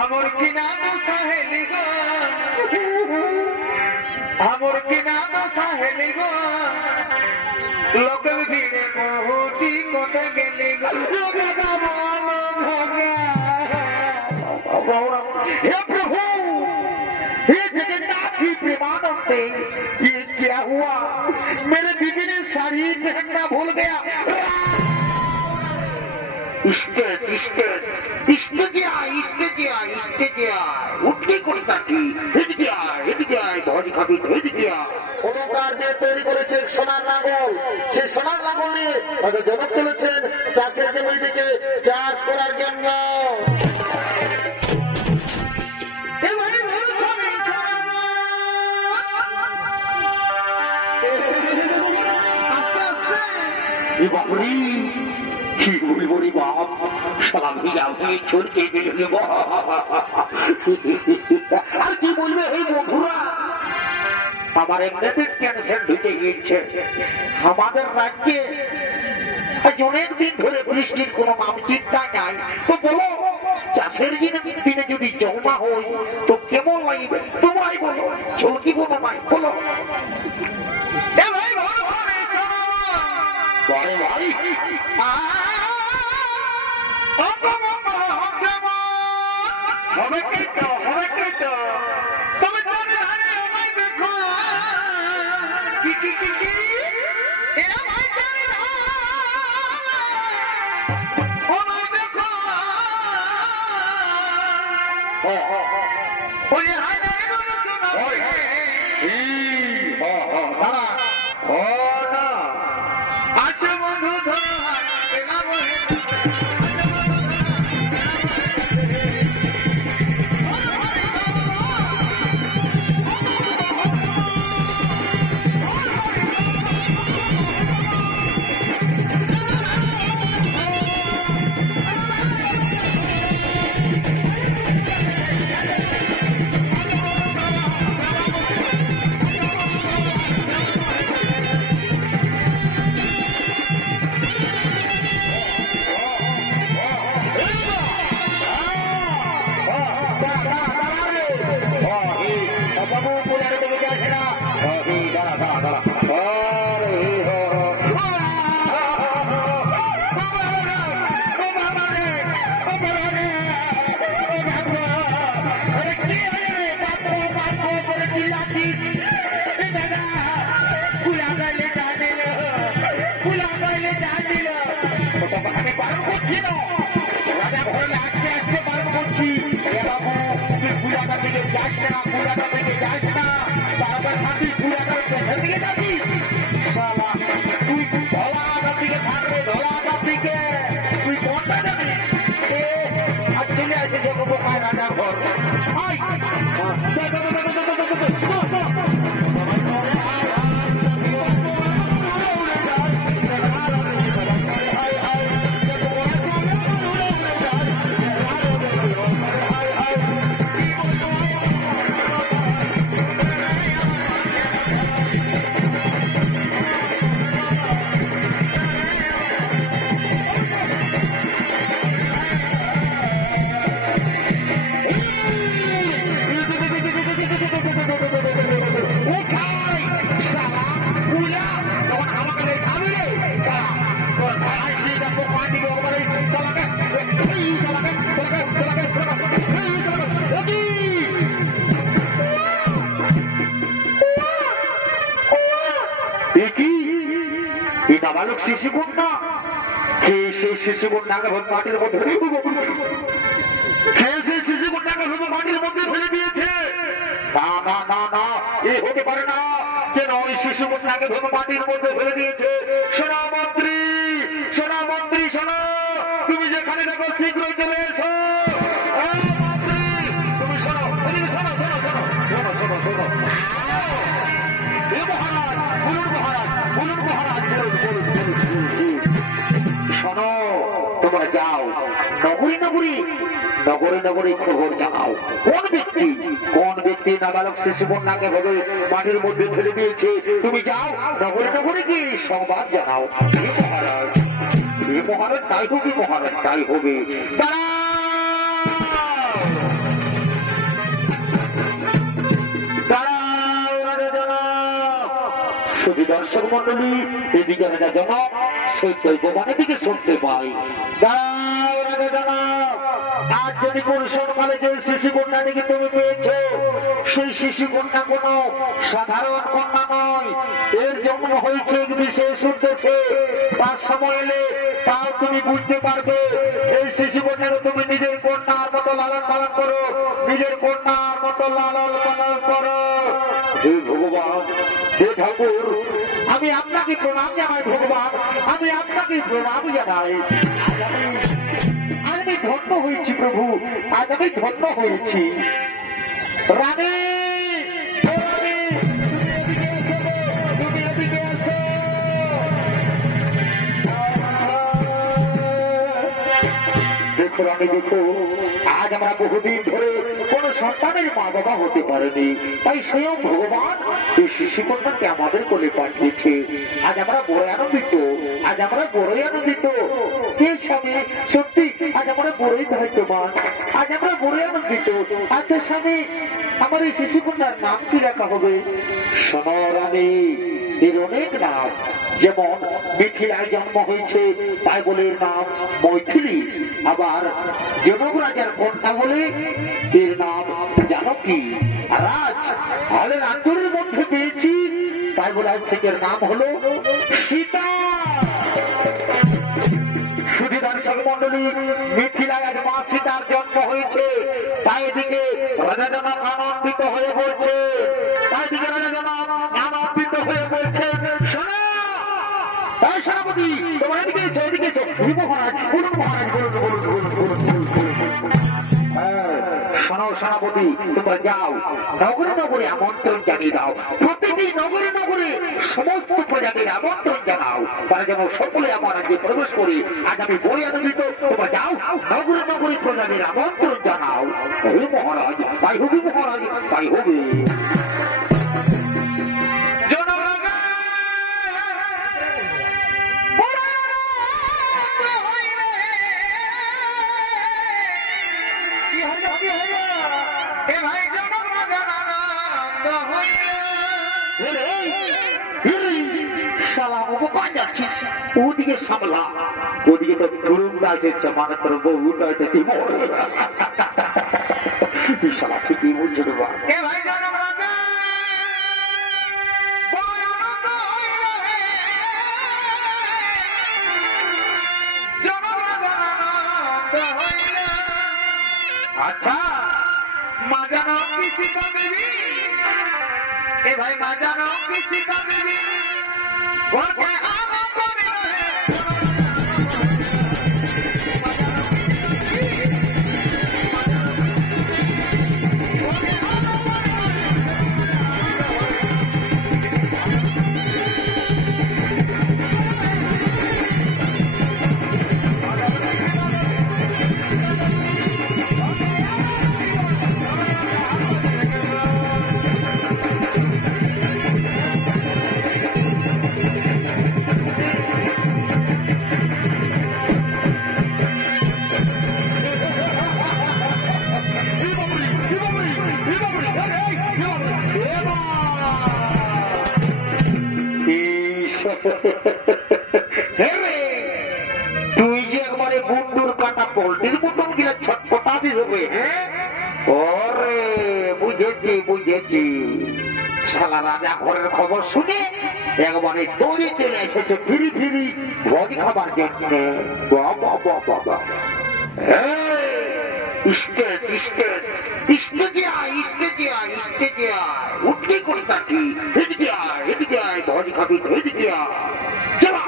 আমার কি নাম সাহেলি গো, আমার কি নাম সাহেলি গো, লোকের ভিড়ে বহুটি কোটে গেলি গো। हे प्रभु, हे जगन्नाथ जी प्रेमानंद, ये क्या हुआ? मेरे बीबी ने साड़ी पहनना भूल गया। উঠতে করতা কি এদিকে আয় ভজ খাবি এদিকে আয়। অলঙ্কার দিয়ে তৈরি করেছেন সোনার লাঙ্গল, সেই সোনার লাঙ্গল নিয়ে হয়তো জগৎ তুলেছেন চাষের জমি থেকে চাষ করার জন্য। বাপরি কি বলবো রে বাপ, সালাম ছড়কে বেরোলে আর কি বলবে এই বন্ধুরা, আমার এমনিতে ক্যান্সার ঢুকে গিয়েছে। আমাদের রাজ্যে অনেক দিন ধরে বৃষ্টির কোনো নাম চিন্তা নাই, তো বলো চাষের দিনে যদি জমা হই তো কেমন লাগবে? তোমরাই বলো, ঝলকি বলো নাই বলো। ভাই ভাই হবে কেটো তবে তবে আমায় দেখো কি কি কি কি আমায় জানি না আমায় দেখো ওই হাই না ওই দাঁড়া না আছে বন্ধু ধরো এলাম নাবালক শিশুকন্যা সেই শিশুকন্যাকে মাটির মধ্যে শিশুকন্যাকে মাটির মধ্যে ফেলে দিয়েছে। না না না না, এ হতে পারে না, কেন ওই শিশুকন্যাকে ধর্ম মাটির মধ্যে ফেলে দিয়েছে। সোনা মন্ত্রী শোনো, তুমি যেখানে দেখো শীঘ্রই চলে এসো। তুমি শোনো মহারাজ শোনো, তোমরা যাও নগরী খবর জানাও, কোন ব্যক্তি নাবালক শিশুকন্যাকে ভেবে মাটির মধ্যে ফেলে দিয়েছে। তুমি যাও নগরী কি সংবাদ জানাও। মহারাজ তাই হবে, শুধু দর্শক মন্ডলী এদিকে রাজা জনক সত্য গোপানের দিকে শুনতে পাই। দাঁড়াও রাজা জনক, আজ যদি কোন সকালে যে শিশু কন্যাটিকে তুমি পেয়েছ, সেই শিশু কন্যা কোন সাধারণ কন্যা নয়, এর জন্ম হয়েছে এক বিশেষ উদ্দেশ্যে। তার সময় এলে তাও তুমি বুঝতে পারবে। এই শিশু কন্যাকে তুমি নিজের কন্যার মতো লালন পালন করো, নিজের কন্যার মতো লালন পালন করো। হে ভগবান, হে ঠাকুর, আমি আপনাকে প্রণাম জানাই। ভগবান, আমি আপনাকে প্রণাম জানাই। আমি ধন্য হয়েছি প্রভু, আজ আমি ধন্য হয়েছি। রানী, দেখো রানী, দেখো, আজ আমরা বহুদিন ধরে কোন সন্তানের মা বাবা হতে পারেনি, তাই স্বয়ং ভগবান এই শিশু কন্যাকে আমাদের কোলে পাঠিয়েছে। আজ আমরা বড় আনন্দিত, আজ আমরা বড়ই আনন্দিত। হে স্বামী, সত্যি আজ আমরা বড়ই ভাগ্যবান, আজ আমরা বড়ই আনন্দিত। আচ্ছা স্বামী, আমার এই শিশু কন্যার নাম কি রাখা হবে? শোনো রানী, এর অনেক নাম। যেমন মিথিলায় জন্ম হয়েছে তাই বলে এর নাম মৈথিলী। আবার জনক রাজার কন্যা বলে এর নাম জানকী। রাজ হলে রাজ্যের মধ্যে পেয়েছি তাই বলে আজ থেকে এর নাম হলো সীতা। শুধু দর্শক মন্ডলী, মিথিলায় আজ মা সীতার জন্ম হয়েছে, তাই এদিকে রাজা জনক আনন্দিত হয়ে বলছে, তাই এদিকে রাজা জনক আনন্দিত হয়ে বলছে, শোনো সেনাপতি, তোমার এদিকে এসো, এদিকে এসো। মহারাজ বলুন, মহারাজ বলুন, বলুন, বলুন, বলুন, বলুন, বলুন। শোনো সেনাপতি, তোমরা যাও নগরে নগরে আমন্ত্রণ জানিয়ে দাও, প্রতিটি নগরে নগরে সমস্ত প্রজাদের আমন্ত্রণ জানাও, তারা যেন সকলে আমার রাজ্যে প্রবেশ করে। আজ আমি বড় আনন্দিত। তোমরা যাও নগরে নগরে প্রজাদের আমন্ত্রণ জানাও। হে মহারাজ, তাই হবে মহারাজ, তাই হবে। ওদিকে সামলা, ওদিকে তো ধরুন আছে, মানে তোর বউটা আছে, বিশালা ঠিকই বলছে রে। আচ্ছা, মা জানো কি সীতা দেবী? এ ভাই, মা জানো কি সীতা দেবী? ঘরকে আলো করে তুই যে একবারে গুন্ডুর কাটা পোল্ট্রির মতন গিয়ে ছটপটা দিবে। হ্যাঁ, ওরে বুঝেছি বুঝেছি। শালা রাজা ঘরের খবর শুনে একবারে দৌড়ে চলে এসেছে ফিরি ফিরি ভোজ খাবার জন্য। স্টেজ স্টেজ স্টেজে আয়, স্টেজে আয়, স্টেজে আয়, উঠলে করে থাকি। এদিকে আয়, এদিকে আয়, ভোজ খাবি তো এদিকে আয়। চলা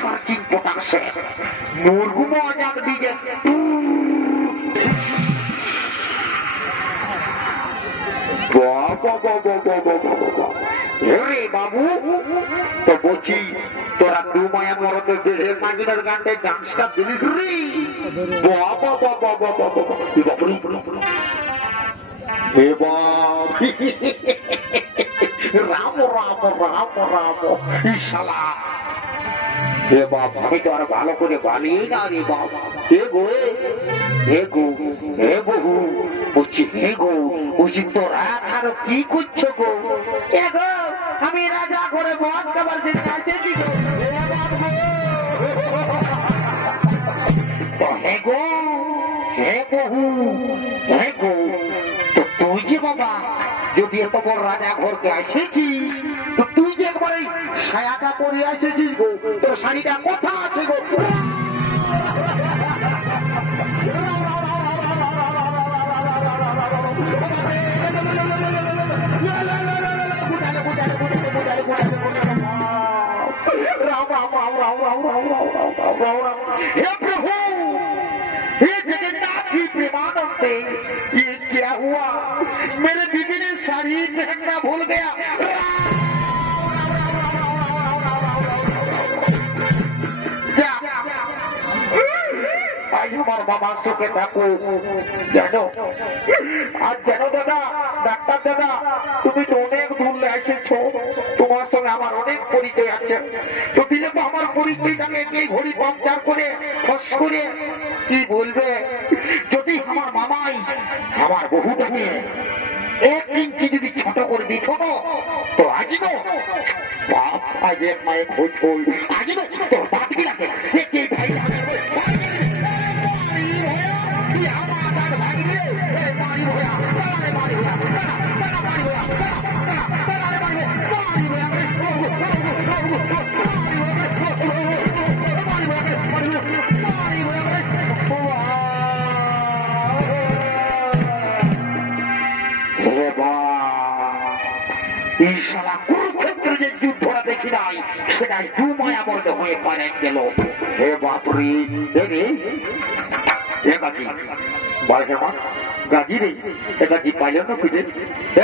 সার্চিং প্রোডাকশন মুরগুমো আজাদ ডিজে। বাবু তো বলছি, তোরা দু মায়া মরতে দেশের মাঝিনের গানটায় ডান্সটা দিলিস রে। হে বাপ, রাম রাম রাম রাম শালা। হে বাপ, আমি তো আর ভালো করে বালিয়ে না রে বাপ। হে গো, হে গো, হে বহু বলছি, হে গো বলছি, তোরা আরো কি করছো গো? হে গো, আমি রাজা করে মদ খাবার জন্য আসেছি গো। হে গো, হে বহু, হে গো, তো তুই যে বাবা যদি এত বড় রাজা ঘরকে আসেছি, তো তুই যে একবার এই সায়াটা পরে আসেছিস গো, তোর শাড়িটা কোথা আছে গো? हे प्रभु, हे जगन्नाथ जी प्रेमानंद, ये क्या हुआ? मेरे बीबी ने साड़ी पहनना भूल गया। আমার বাবার চোখে থাকো জানো। আর জানো দাদা, ডাক্তার দাদা, তুমি তো অনেক দূর এসেছো, তোমার সঙ্গে আমার অনেক পরিচয় আছে। তো দিলে তো আমার পরিচয়টাকে একই ঘড়ি পাংচার করে ফস করে কি বলবে? যদি আমার মামাই আমার বহুটাকে 1 ইঞ্চি যদি ছোট করে দিত তো আজিব বাপ, আজ এক মায়ের খোঁজ হই আজিব তোর বাপ কি লাগে ভাই কুরুক্ষেত্রে যে যুদ্ধটা দেখি নাই, সেটা দুমায়া মর্দে হয়ে পারে গেল। হে বাপরে, গাজি বলছে মা, গাজি রে, গাজি পাইলেও না খুঁজে,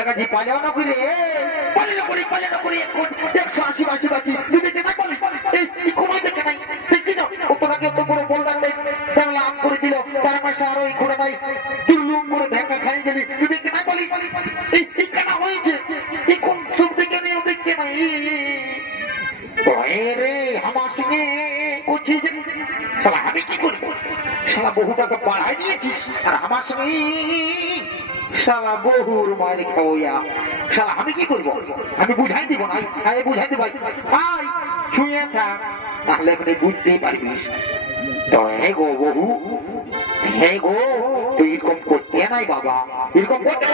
গাজি পাইলেও না খুঁজে, পালিয়ে করি 180 গাছি যদি দেখে বলি ঘুমাই দেখে নাই, ওনাকে তো করে বললাম তার লাভ করে দিল, তার পাশে আরো এই ঘোড়া নাই, দুর্লুম করে দেখা খাই গেলি, তুই দেখতে নাই বলি এই কেনা হয়েছে, এই কোন সব দেখে নেই, দেখতে নাই রে আমার সঙ্গে করছিস। শালা আমি কি করি? শালা বহুটাকে বাড়াই দিয়েছিস আর আমার সঙ্গে শালা বহুর মারি খাওয়া। শালা আমি কি করবো? আমি বুঝাই দিব না, আমি বুঝাই দিব ভাই ছুঁয়ে থাক, তাহলে এখানে বুঝতেই পারবিস। তো হে গো বহু, হে গো, তুই এরকম করতে নাই বাবা, এরকম করতে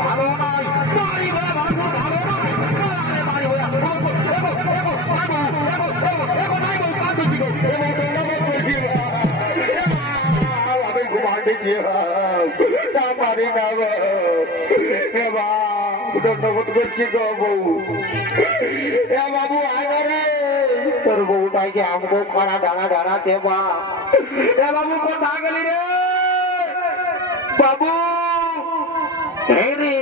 ভালো নয়। পারি না ধন্যবাদ করছি গো বউ। বাবু আগে তোর বউটাকে আমগো করা ডানা ডানাতে বা বাবু কোথা গেলি রে বাবু? রে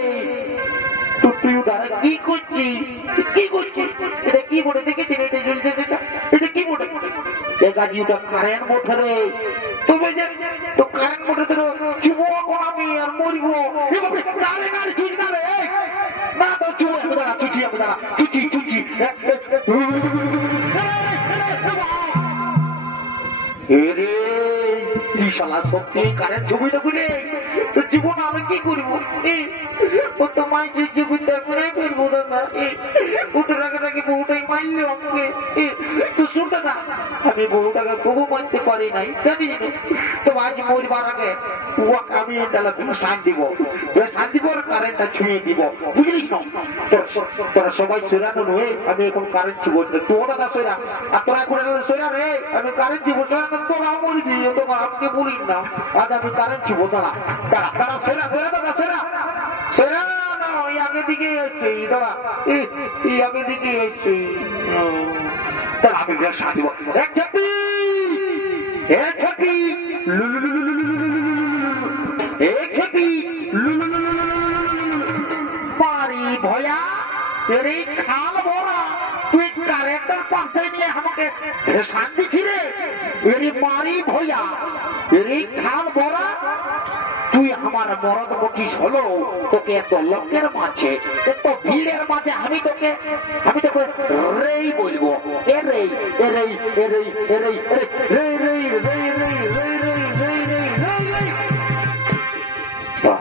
তুই দাঁড়া কি করছিস? কি করছিস? এটা কি বলে দেখেছি? এটা ঝুলছে সেটা, এটা কি বলে? গাজি ওটা কারেন্ট মোটরে, তুমি যে তো কারেন্ট মোটর চুবো আমি আর মরিব না, তো চুবো আমি দাঁড়া, চুচি আমি দাঁড়া, চুচি চুচি রে শালা সত্যি কারেন্ট ছবিটা খুলে তো জীবন আমি কি করবো? ও তো মাইসের জীবনটা করে ফেলবো দাদা, রাগে বউটাই মারলো আমাকে। তো শুনতে না, আমি বউটাকে তবু মারতে পারি নাই জানিস না। তো আজ মরবার আগে আমি সান দিব, সান দিব আর কারেন্টটা ছুঁয়ে দিব, বুঝলিস না? তোরা সবাই সেরানো নয়, আমি এখন কারেন্ট ছুবো, তোরা না সেরা আর তোরা এখন সেরা রে, আমি কারেন্ট ছুবো, তোরা মরবি, তোমার আমাকে বলিস না। আজ আমি কারেন্ট ছুবো, দাঁড়া দাঁড়া দাঁড়া, সেরা সেরা দাদা, সেরা সেরা না, ওই আগের দিকে এসছে, দাঁড়া এই আগের দিকে এসছে, তাহলে আমি সান দিব। এক ঝাপি, এক ঝাপি, এক ঝাপি, तेरी खाल भरा তুই কারেন্টের পাশে নিয়ে আমাকে ভেসান দিছি রে এরি মারি ভইয়া এরি খাল ভরা তুই আমার মরদ বকিস হলো তোকে এত লোকের মাঝে এত ভিড়ের মাঝে আমি তোকে রেই বলবো এ রেই এ রেই এ রেই এ রেই রে রে রে রে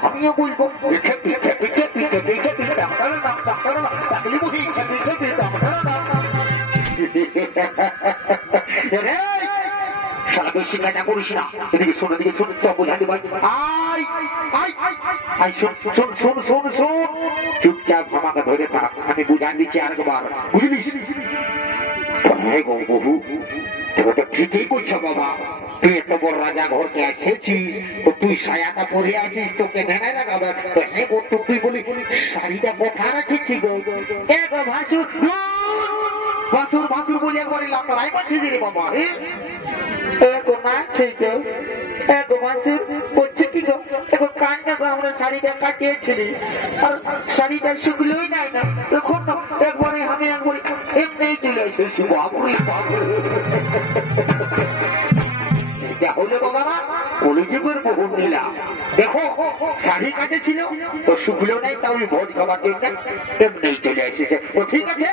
আমিও বলবো পিঠে পিঠে পিঠে পিঠে পিঠে পিঠে ডাকলি বুঝি পিঠে পিঠে সারা বেশি কাজা করিস না এদিকে শোন তো বোঝাতে ভাই আয় আয় আয় শোন শোন শোন শোন শোন চুপচাপ আমাকে ধরে থাক আমি বুঝান দিচ্ছি আরেকবার বুঝলি হ্যাঁ গো বহু তোকে তো ঠিকই বলছো বাবা তুই এত বড় রাজা ঘরকে এসেছিস তো তুই সায়াটা পরে আসিস তোকে ভেঙে লাগাবে তো হ্যাঁ গো তো তুই বলি শাড়িটা কোথা রাখিছি গো এ গো ভাসুর ভাসুর ভাসুর বলে একবার লড়াই করছিস রে বাবা এগো না ঠিক এগো ভাসুর বলছে কি গো এগো কান্না গো আমরা শাড়িটা কাটিয়েছিলি আর শাড়িটা শুকলোই নাই না তখন একবারে আমি একবার এমনি চলে এসেছি বাবুরি বাবু হলে বাবা কলিযুগের বহু নীলা দেখো শাড়ি কাটেছিল তো শুকলো নাই তাও ভোজ খাবার জন্য এমনি চলে এসেছে তো ঠিক আছে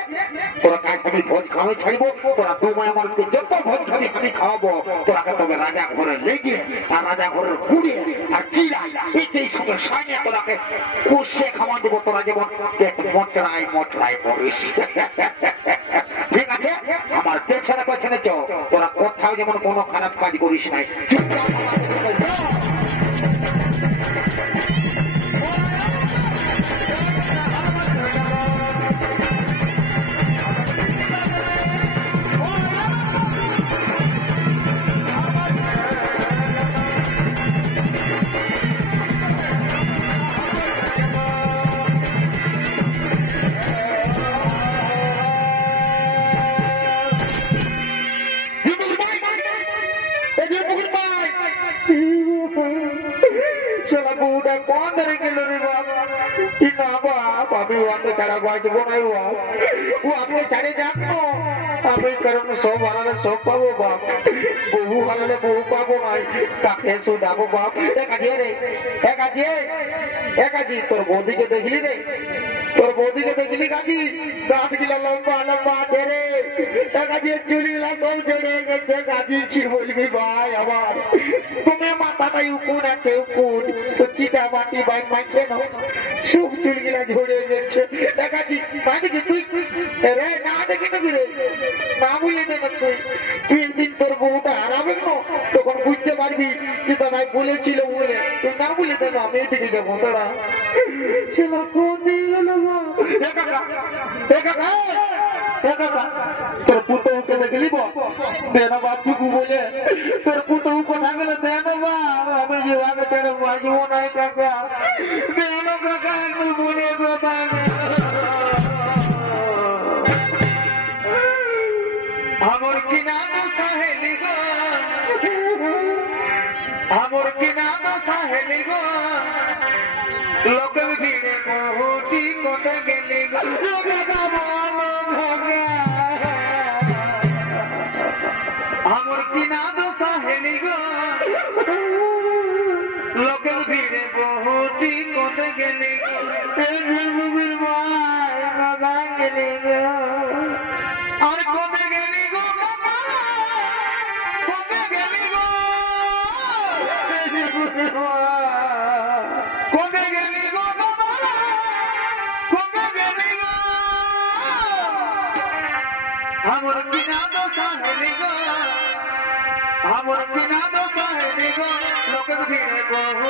তোরা কাজ আমি ভোজ খাওয়াই ছাড়বো তোরা দু মায়ের মানুষকে যত ভোজ খাবি আমি খাওয়াবো তোরাকে তবে রাজা ঘরে লেগে আর রাজা ঘরের পুড়ে আর চিরাই এই সঙ্গে সাইনে তোরাকে কষে খাওয়া দেবো তোরা যেমন মটরায় পড়িস ঠিক আছে আমার পেছনে পেছনে চো তোরা কোথাও যেমন কোনো খারাপ কাজ করিস নাই সব পাবো বাপ বহু হারালে বহু পাবো নাই তাকে শুধাবো বাপ একাজি রে একাজি তোর বৌদিকে দেখলি রে তোর বৌদিকে দেখলি কাজি গাছ গিলা লম্বা লম্বা ছেড়ে একাজি চুলিগুলা সব ছেড়ে গেছে কাজি কি বলবি ভাই আমার তুমি মাথাটাই উকুন আছে উকুন তো চিটা মাটি বাইক মাইছে না সব চুলগুলা ঝরে গেছে একাজি মানে কি তুই রে না দেখি নাকি রে না বলে দেন তুই 3 দিন তোর বউটা হারাবে না তখন বুঝতে পারবি যে দাদা বলেছিল বলে তুই না বলে দেন আমি এদিকে যাবো তোরা ছেলে কোন দিয়ে গেল তোর পুতৌকে দেখলি দেন বাপটুকু বলে তোর পুতৌ কথা গেলে দেন বা আমি যেভাবে তোর বাজব নাই কাকা দেন কাকা একটু বলে কথা আমার কিনানো সাহেলি গো আমার কিনানো সাহেলি গো লোকের ভিড়ে বহুটি কোটে গেলি গো আমার কিনানো সাহেলি গো লোকের ভিড়ে বহুটি কোটে গেলি গো গেলি গো আর কবে গেলি গো কবে গেলি গো কবে গেলি গো কবে গেলি গো আমার কিনা দোষা হেলি গো আমার কিনা দোষা হেলি গো লোকের ভিড়ে বহু